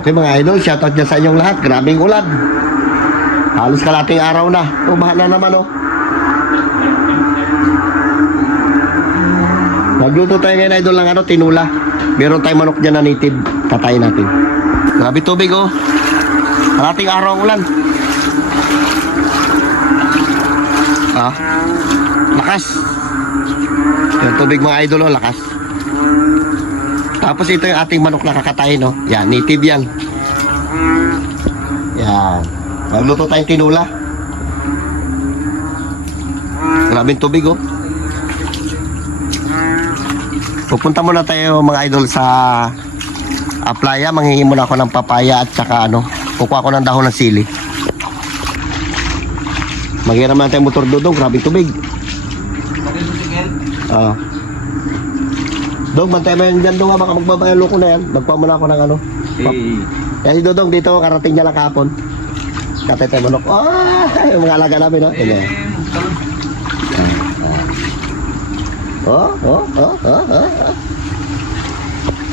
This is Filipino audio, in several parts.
Okay mga idol, shoutout dyan sa inyong lahat. Grabing ulan. Halos kalating araw na. Bahala naman oh. Magluto tayo ngayon idol ng ano, tinula. Meron tayong manok dyan na native. Tatayin natin. Grabe tubig oh. Kalating araw ang ulan. Ah, lakas. Yung tubig mga idol oh, lakas. Tapos ito yung ating manok na kakatayin oh. Yan, native yan. Yan. Magluto tayong tinula. Grabing tubig oh. Pupunta muna tayo mga idol sa playa. Manghingi muna ako ng papaya at saka ano, kukuha ko ng dahon ng sili. Maghiram na tayo motor dodong. Grabing tubig. Oo. Dong, bantay mo yan dyan dong. Baka magbabayalo ko na yan. Magkuha muna ako ng ano. Yan si Dodong dito. Karating niya lang kahapon. Katay tayo manok. Yung mga alaga namin no?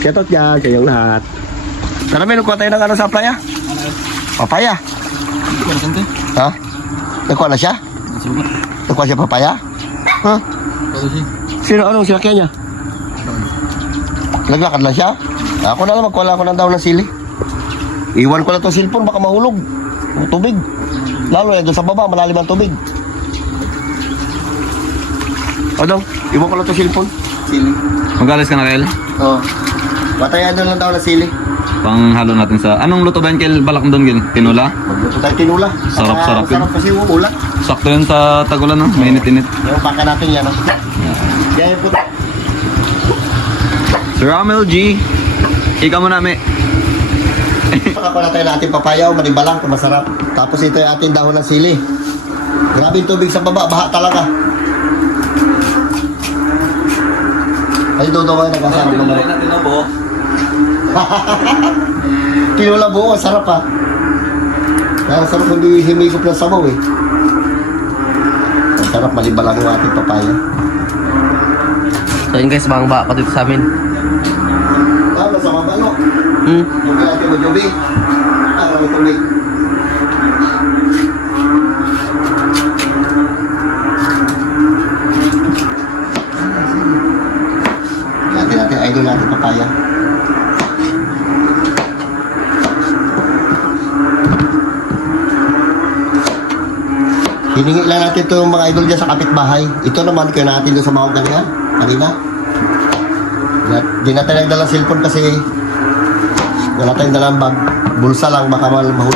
Shoutout dyan sa inyong lahat. Tara may nagkuha tayo ng ano sa playa? Papaya. Ha? Nagkuha na siya? Nagkuha siya papaya? Ha? Sino anong sinakyan niya? Naglakad lang siya? Ako na lang, magkuha ako ng daw ng sili. Iwan ko lang itong cellphone, baka mahulog. Tubig. Lalo yan, doon sa baba, malalim ang tubig. O dong, iwan ko lang itong cellphone. Sili. Mag-alis ka na, Kel? Oo. Patayan doon lang daw ng sili. Panghalo natin sa... Anong luto ba yun, Kel? Balak doon, Kel? Tinula? Magluto tayo tinula. Sarap-sarap yun. Sarap kasi umuulan. Sakto yun sa tagulan, no? Mainit-init. Yung paka natin yan, no? Yan yung puto. Sir Amel G, ikaw mo namin. Pakakuha tayo natin papaya o manibalang kung masarap. Tapos ito yung ating dahon ng sili. Grabe yung tubig sa baba, baha talaga. Ay, dodo kayo nagkasarap ng manok. natin na po. Tinula buo, sarap ha. Kaya sarap hindi himigop ng sabaw eh. Ang sarap, malibalang yung ating papaya. So yun guys, bangba pa dito sa amin. Lalo sa mga ano? Yung natin mo, Joby. May tubig. Natin, idol natin papaya. Hiningi lang natin ito mga idol dyan sa kapitbahay. Ito naman, kaya natin doon sa mga kanina. Di natin nagdala cellphone kasi wala tayong dalang bag. Bulsa lang, baka mahulog.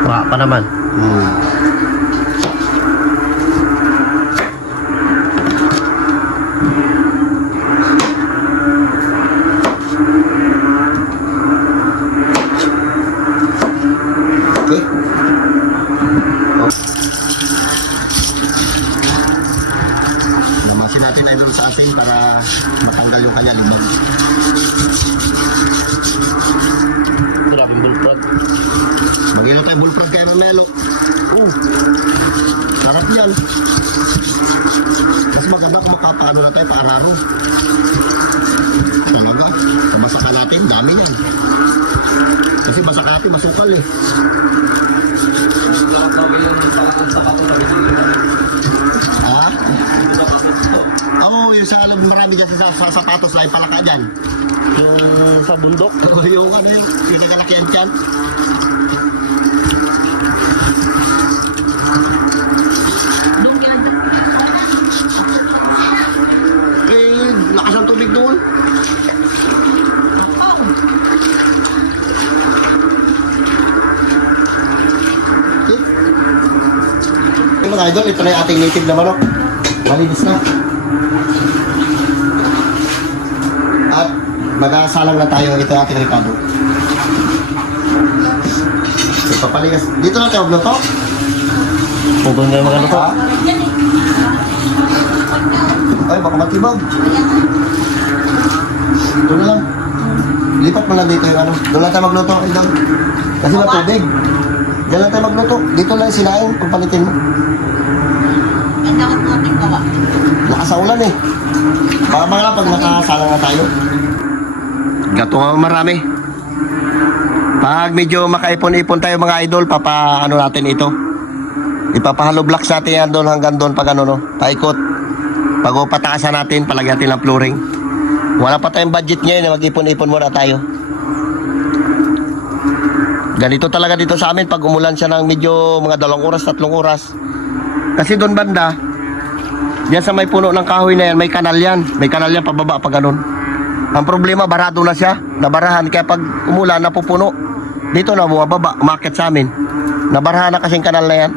Wala pa naman. Okay. Namasin natin idol sa asin para matanggal yung kanya limang. Grabing bullfrog. Mag-ino tayo bullfrog kaya ng melo. Sarap yan. Mas maganda kung makapaano na tayo paararo. Talaga. Sa masakan natin, dami yan. Kasi masak natin, masukal eh. Ha? Oo, yung sa marami dyan sa sapatos na palaka dyan. Yung sa bundok. Yung ano yung pinagalakihan dyan. Eh, lakas ang tubig doon. Mga idol, ito na yung ating native na manok. Malinis na. At mag-aasalang na tayo. Ito yung ating Ricardo. Ito paligas. Dito na tayo magluto. Pupunta kayo magaluto. Ha? Ay, baka matibag. Doon na lang. Lipat mo lang dito yung ano. Doon lang tayo magluto. Idol. Kasi matubig. Diyan lang tayo magluto. Dito lang sinain. Pagpalitin mo. Ang dapat natin gawa. lakas sa ulan eh. Baka mga pag nakasalang na tayo. Gato nga marami. Pag medyo makaipon-ipon tayo mga idol, ano natin ito. Ipapahalo blocks natin yan doon hanggang doon pag ano no, paikot. Pag pataasan natin, palagyan natin ng flooring. Wala pa tayong budget ngayon, mag-ipon-ipon muna tayo. Ganito talaga dito sa amin pag umulan siya ng medyo mga 2 oras, 3 oras. Kasi doon banda, diyan sa may puno ng kahoy na yan, may kanal yan. May kanal yan pababa pag ganun. Ang problema, barado na siya. Nabarahan, kaya pag umulan, napupuno. Dito na, bumababa, umakit sa amin. Nabarahan na kasing kanal na yan.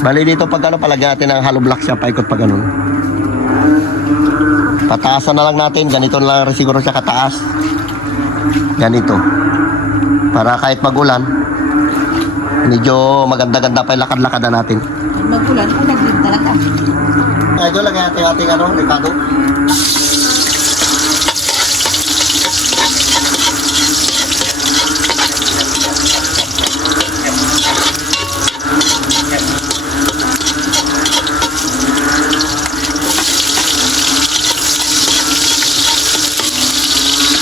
Bali dito pag ano, palagyan natin ng hollow block siya, paikot pag ganun. Pataasan na lang natin, ganito na lang siguro siya kataas. Ganito. Para kahit magulan, medyo maganda-ganda pa yung lakad-lakad na natin. Magulan, ulan din talaga. Ito lagyan natin ating ano, Ricardo.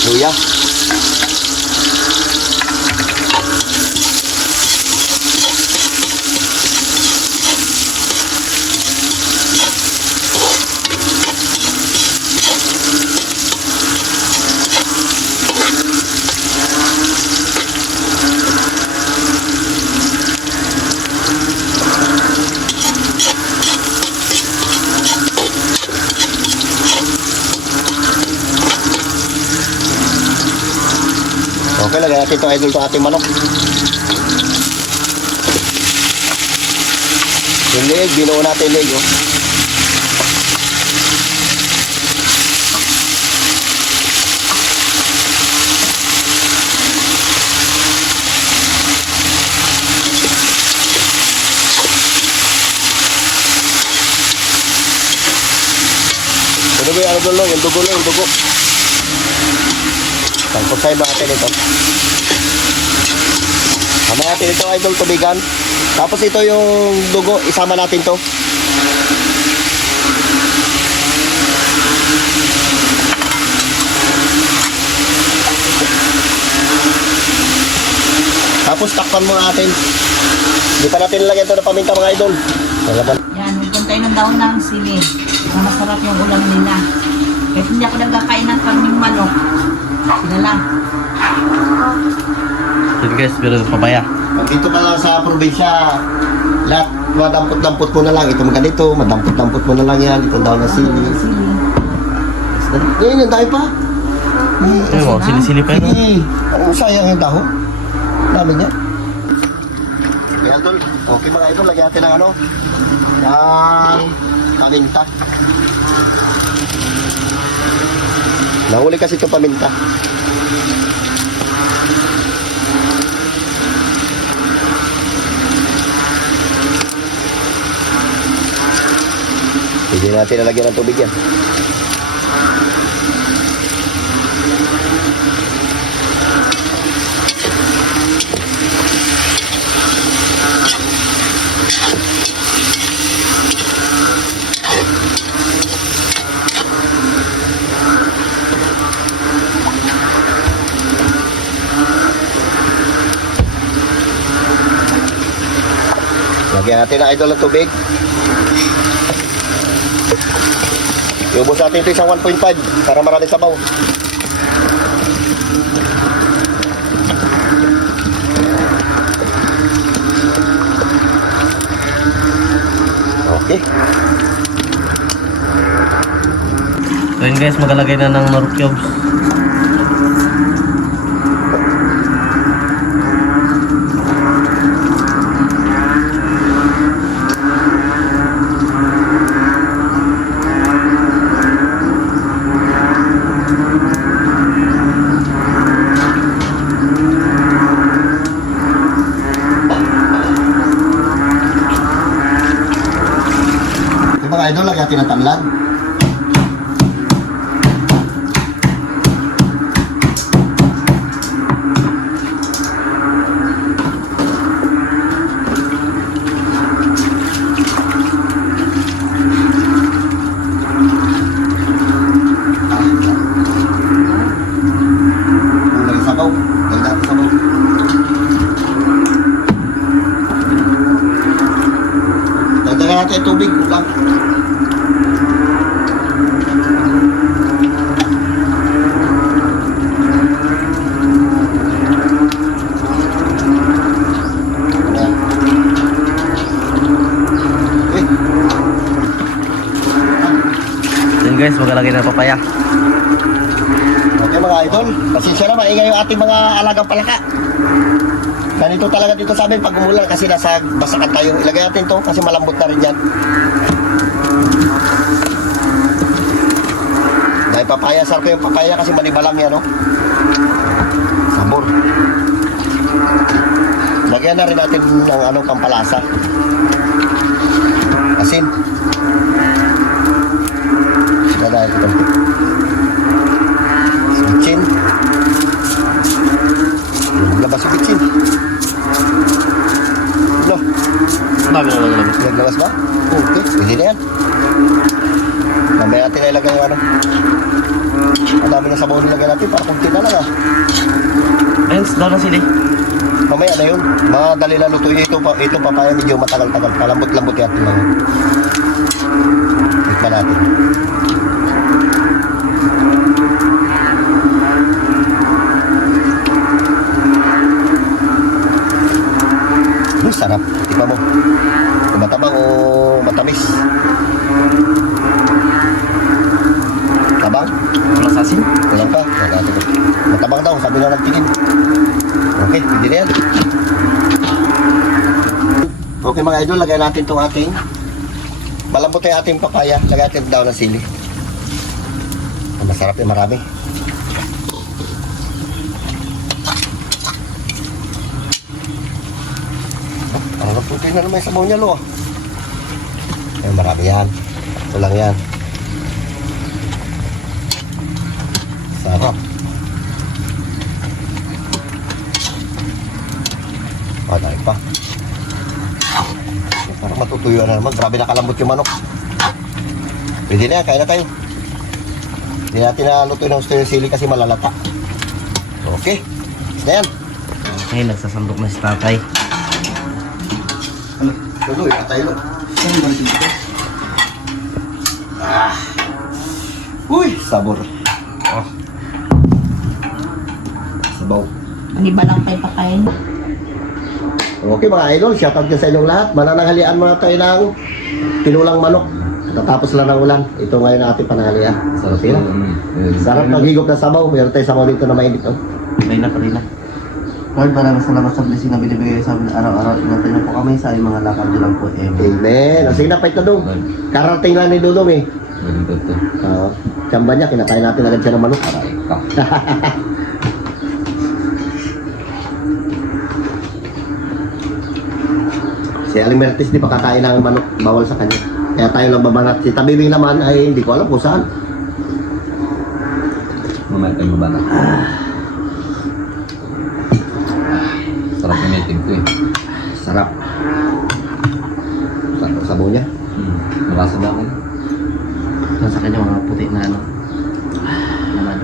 Luya. Okay, lagyan natin itong idol sa ating manok. Yung leg, binuo natin leg, oh. Ano ba yung ano dulo? Yung dugo, yung dugo. Pagpusay ba natin ito? Sama natin ito idol, tubigan. Tapos ito yung dugo, isama natin to. Tapos takpan muna natin. Hindi pa natin nilagyan ito ng paminta mga idol. Yan, nagpuntay ng daon ng sili. Na masarap yung ulam nila. Kahit hindi ako nagkakain ng karning manok. Sila lang. Yun guys, pero papaya. Pag dito ka lang sa probinsya, lahat madampot-dampot mo na lang. Ito ganito, madampot-dampot mo na lang yan. Ito daw na sili. Sili. Ngayon, yung dahil pa. Ayun mo, sili-sili pa yun. Ang sayang yung dahon. Dami niya. Okay, idol. Okay mga idol, lagyan natin ng ano? Ng paminta. Nahuli kasi ito paminta. Hindi natin nalagyan ng tubig yan. Lagyan natin na idol ng tubig. Iubos natin ito isang 1.5 para marami sabaw. Okay. So yun guys, maglalagay na ng nor cubes. Yung mga idol, lagyan natin ng tanglad. guys, maglalagay ng papaya. Okay mga idol, pasensya na, maingay yung ating mga alagang palaka. Ganito talaga dito sa amin pag umulan kasi nasa basakan tayo. Ilagay natin to kasi malambot na rin yan. Dahil papaya, sarap yung papaya kasi manibalang yan, no? Sabor. Lagyan na rin natin ng ano, pampalasa. Asin. Lagyan natin ito. Bitsin. Labas yung bitsin. No? Dami na lang. Naglabas ba? Okay, pwede na yan. Mamaya natin na ilagay yung ano. Ang dami na sabaw nilagay natin para kunti na lang ah. Ayun, daw na sili. Mamaya na yun. Madali na lutuin. Ito papaya medyo matagal-tagal. Palambot-lambot natin lang. Tikman natin. Sarap. Tikman mo. Matabang o matamis? Tabang? Wala sa asin. Walang pa. Matabang daw. Sabi na ng tingin. Okay, hindi na yan. Okay mga idol, lagay natin itong ating malambot yung ating papaya. Lagay natin daw ng sili. Masarap yung marami. Ang naputin na naman yung sabaw niya, lo. Ay, marami yan. Ito lang yan. Sarap. Dahil pa. Parang matutuyo na naman. Grabe nakalambot yung manok. Pwede na yan. Kaya na tayo. Hindi natin naluto ng gusto yung sili kasi malalata. Okay. Isa na yan. Okay, nagsasandok na si tatay. Tuloy, tayo. Uy, sabor. Oh. Sabaw. Manibalang kayo pakain. Okay mga idol, shoutout dyan sa inyong lahat. Manananghalian muna tayo ng tinulang manok. Tatapos lang ng ulan. Ito ngayon ang ating pananghalian. Sarap sila. Sarap ng higop na sabaw. Meron tayo sabaw dito na mainit. Oh. May na pa rin na. Lord, maraming salamat sa blessing na binibigay sa amin araw-araw. Ingatan niyo po kami sa aming mga lakad dyan lang po. Amen. Amen. O, sige na pa ito dong. Karating lang ni Dudong eh. Tsamba niya, kinakain natin agad siya ng manok. Si Aling Mertis di pa kakain ng manok, bawal sa kanya. Kaya tayo lang babanat. Si Tabibing naman ay hindi ko alam kung saan. Mamaya tayo mabanat. Sarap yung meeting ko eh. Sarap. Sarap ang sabaw niya. Nalasa na ako. Nasa kanya mga puti na ano. Naman.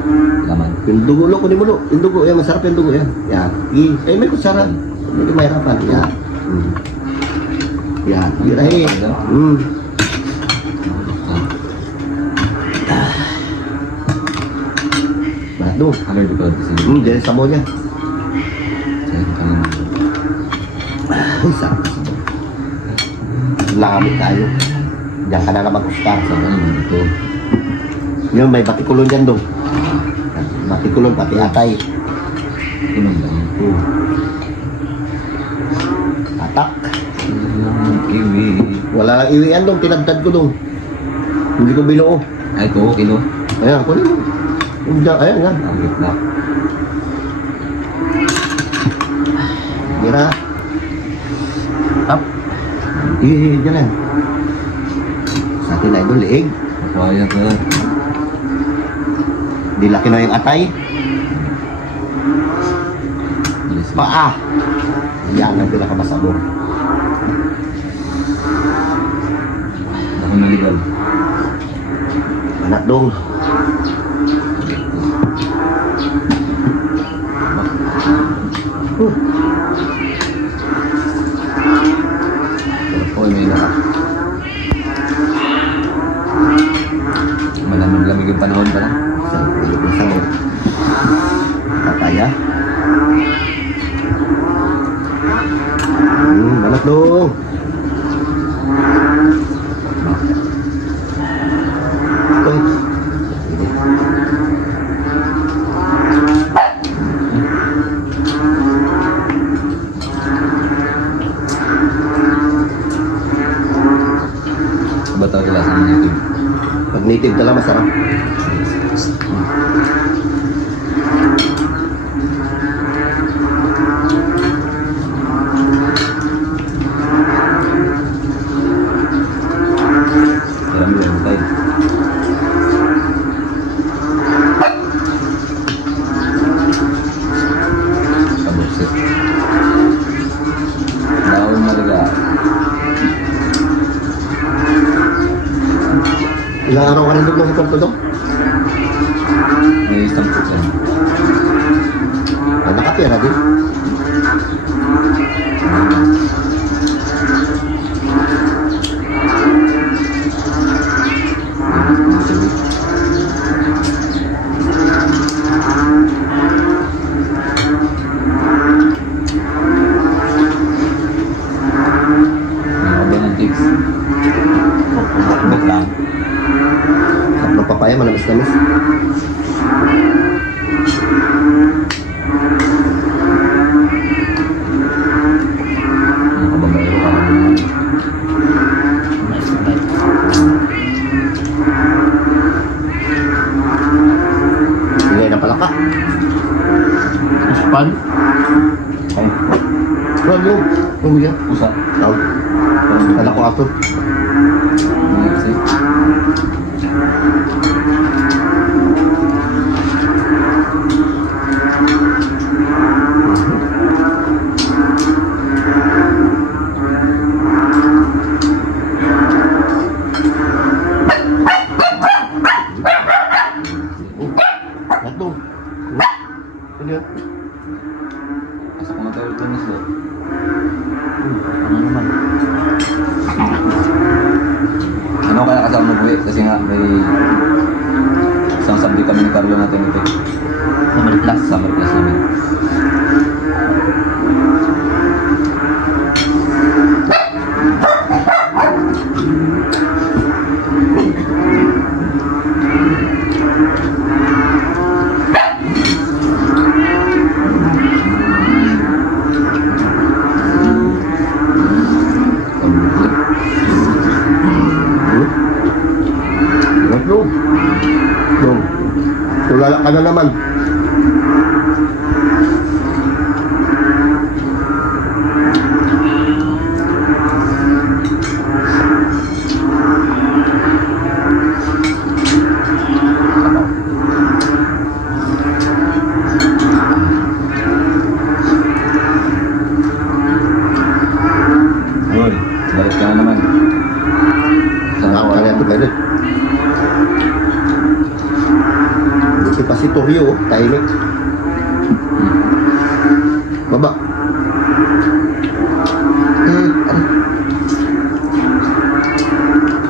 Laman. Yung dugo lo, kunin mo lo. Yung dugo, yan, masarap yung dugo yan. Yan. Eh, may kutsara. Hindi mahirapan. Yan. Yan. Yan. Ay. Bado. Ano yung dito? Diyan yung sabaw niya. Ay, sarap. Lamit tayo. Diyan ka na naman kustar. Sa ano dito? Yun, may batikulon dyan do. Batikulon, pati atay. Tunog lang. Atak. Kiwi. Wala lang iwian dong, tinagtad ko dong. Hindi ko binuo. Ay, ito, kilo. Ayan, kunin mo. Diyan, ayan nga. Ang gitna. Mira. Up. Diyan lang. Sa atin na ito, liig. Papaya ka. Di laki na yung atay. Paa. Yan ang pinakamasabor. Ako naligal. Anak dong. Oy, may naka. Malamig-lamig yung panahon pa lang. Sabor. Papaya. Anak dong. Uy, itim talaga masarap. Marami lang tayo. Kabusit. Daon malaga. Ilang araw ka rin doon ng kwarto doon? May isang putsa. Nakapira din. Nakaba ng tips. Bakit lang? Sarap ng papaya, malamis-lamis. Nakababayro ka. Hindi na palaka. Ispan? Ay, Wag mo. Umuya. pusa. Tawag. Kala ko ato. Mga kasi. Ato. Ano yun? Asa ko matawag ko na sila. Ano naman? Ano kaya kasama mag-uwi? Kasi nga may isang subject kami ni Carlo natin ito. Summer class. Summer class namin. Ato. Dong. Tulala ka na naman. Yun, balik ka na naman. Saan Sarap ako? ka na ito, pwede. Buti pa si Torrio, oh. Tahimik. Baba.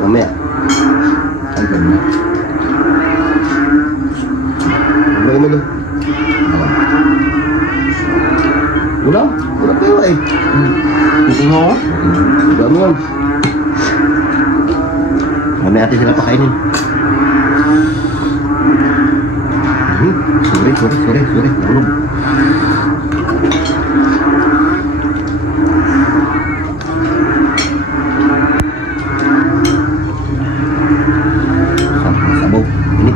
Mamaya. Ay, ganun. Ano mo doon? Ulam? Ulam kayo eh. Gising mo? Dami yan. Mamaya natin sila pakainin. Sorry. Nahulog. Sabaw. Ini.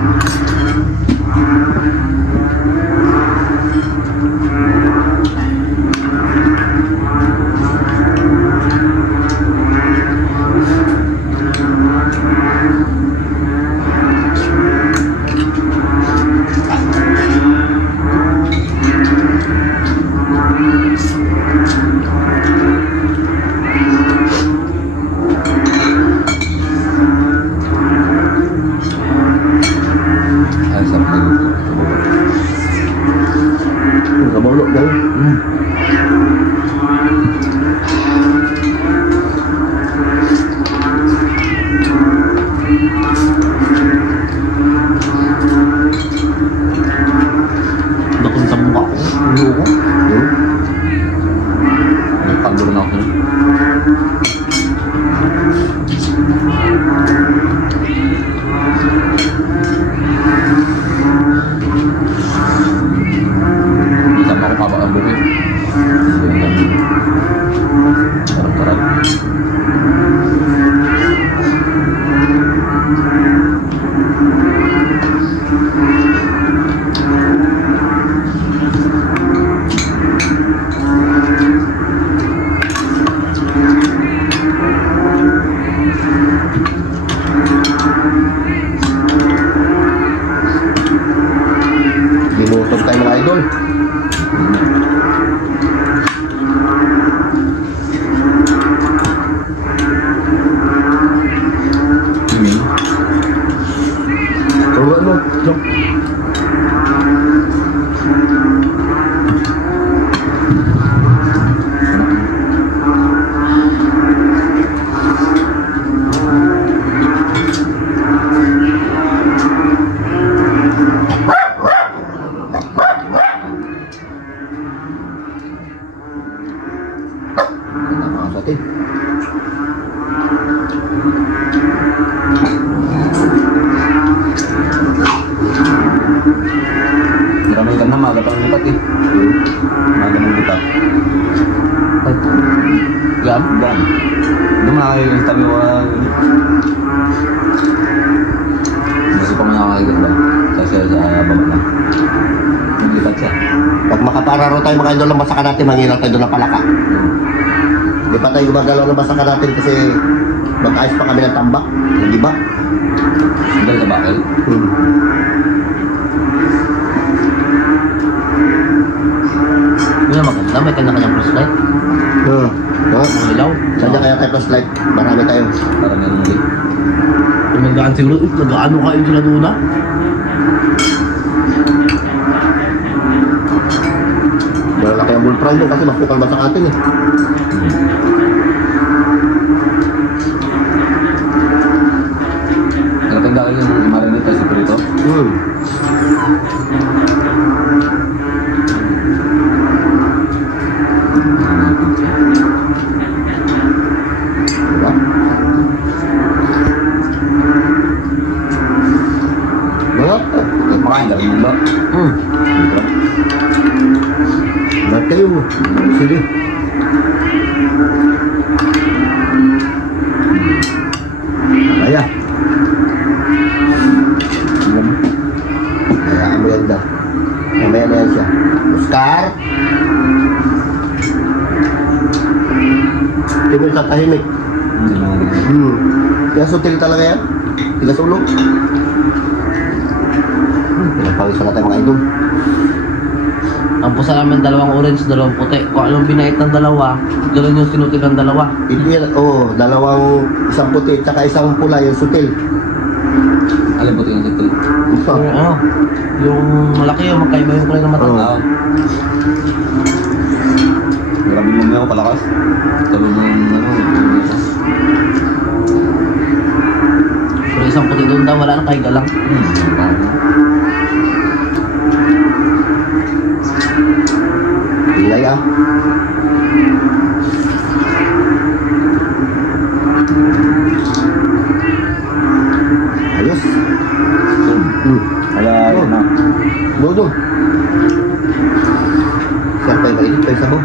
Ay, sarap na yun. Sabaw lo. Dali. Bakit sa mukha ko? Ulo ko? Nagpagduro na ako. Isang ako kaba ang bukid. Sarap-sarap. idol. Yun. Turuan mo. Jok. Tama sa atin. Marami ka na, maaga pang lipat eh. Maaga ng lipat. Yan, yan. Doon makakita kami Gusto pa mo nakakita ba? Kasi sa baba na. Naglipat siya. Pag makapararo tayo mga idol ng basaka natin, manghiraw tayo doon ng palaka. Hindi pa tayo gumagalaw ng basaka natin kasi mag-ayos pa kami ng tambak. Hindi ba? Dahil sa bakal. Yun ang maganda, may kanya-kanyang flashlight. No? Ang ilaw. Sadya kaya tayo plus light. Marami tayo. Para meron ulit. Kung nagdaan siguro, nag-ano kayo sila doon na? Malalaki ang bull prime doon kasi makukal basaka natin eh. Nakatanda kayo yung marinate kasi prito. Diba? Mga, Makain ka rin ba? lahat kayo. Sige. Kaya. Kaya mo yan daw. Mamaya na yan siya. Oscar. Tingin sa tahimik. Kaya sutil talaga yan. Tigas ulo. Pinapawis na tayo mga idol. Ang pusa namin dalawang orange, dalawang puti. Kung anong binait ng dalawa, ganoon yung sinutil ng dalawa. Hindi yan, dalawang isang puti at isang pula yung sutil. Alam po tingin dito. Isa. Yung, yung malaki yung magkaiba yung kulay ng mata. Oo. Grabe mo niya ako palakas. Sabi mo Pero isang puti doon daw, wala nang kahiga lang. Ingay ah. Ayos. Kaya yun na. Dodo. Siya tayo mainit tayo sabaw.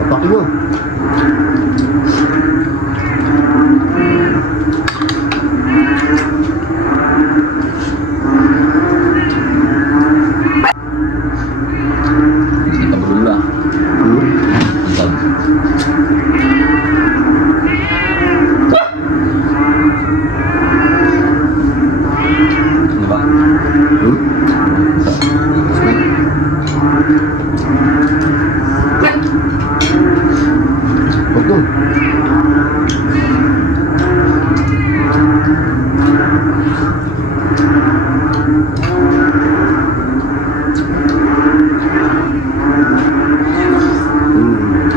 Papakin nyo. Hindi ka bulula. Ang sad. Ano ba? Huwag nyo.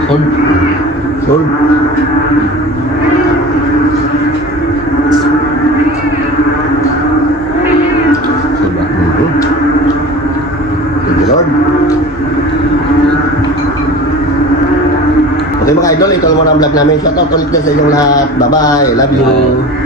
Hold. Sold. Diba? Thank you, Lord. Okay mga idol, ito lang muna ang vlog namin. Shoutout ulit dyan sa inyong lahat. Bye-bye. Love you. Bye.